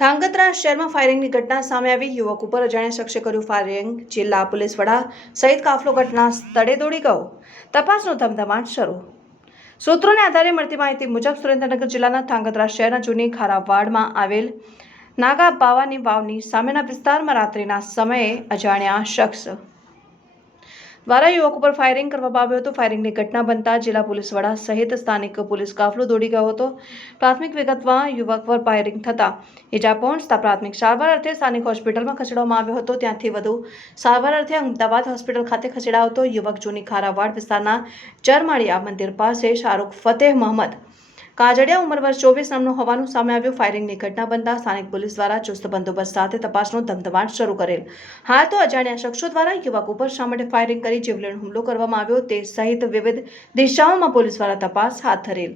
ધાંગધ્રા શહેરમાં ફાયરિંગની ઘટના સામે આવી. યુવક ઉપર અજાણ્યા શખ્સે કર્યું ફાયરિંગ. જિલ્લા પોલીસ વડા સહિત કાફલો ઘટના સ્થળે દોડી ગયો. તપાસનો ધમધમાટ શરૂ. સૂત્રોને આધારે મળતી માહિતી મુજબ સુરેન્દ્રનગર જિલ્લાના ધાંગધ્રા શહેરના જૂની ખારાવાડમાં આવેલ નાગા બાવાની વાવની સામેના વિસ્તારમાં રાત્રિના સમયે અજાણ્યા શખ્સ દ્વારા યુવક ઉપર ફાયરિંગ કરવામાં આવ્યું હતું. ફાયરિંગની ઘટના બનતા જિલ્લા પોલીસ વડા સહિત સ્થાનિક પોલીસ કાફલો દોડી ગયો હતો. પ્રાથમિક વિગતમાં યુવક પર ફાયરિંગ થતા ઇજા પહોંચતા પ્રાથમિક સારવાર અર્થે સ્થાનિક હોસ્પિટલમાં ખસેડવામાં આવ્યો હતો. ત્યાંથી વધુ સારવાર અર્થે અમદાવાદ હોસ્પિટલ ખાતે ખસેડાયો હતો. યુવક જૂની ખારાવાડ વિસ્તારના ચરમાળિયા મંદિર પાસે શાહરૂખ ફતેહ મોહમ્મદ કાજડિયા ઉંમર ચોવીસ નામનો હોવાનું સામે આવ્યું. ફાયરિંગની ઘટના બનતા સ્થાનિક પોલીસ દ્વારા ચુસ્ત બંદોબસ્ત સાથે તપાસનો ધમધમાટ શરૂ કરેલ. હાલ તો અજાણ્યા શખ્સો દ્વારા યુવક ઉપર શા માટે ફાયરિંગ કરી જીવલેણ હુમલો કરવામાં આવ્યો તે સહિત વિવિધ દિશાઓમાં પોલીસ દ્વારા તપાસ હાથ ધરેલ.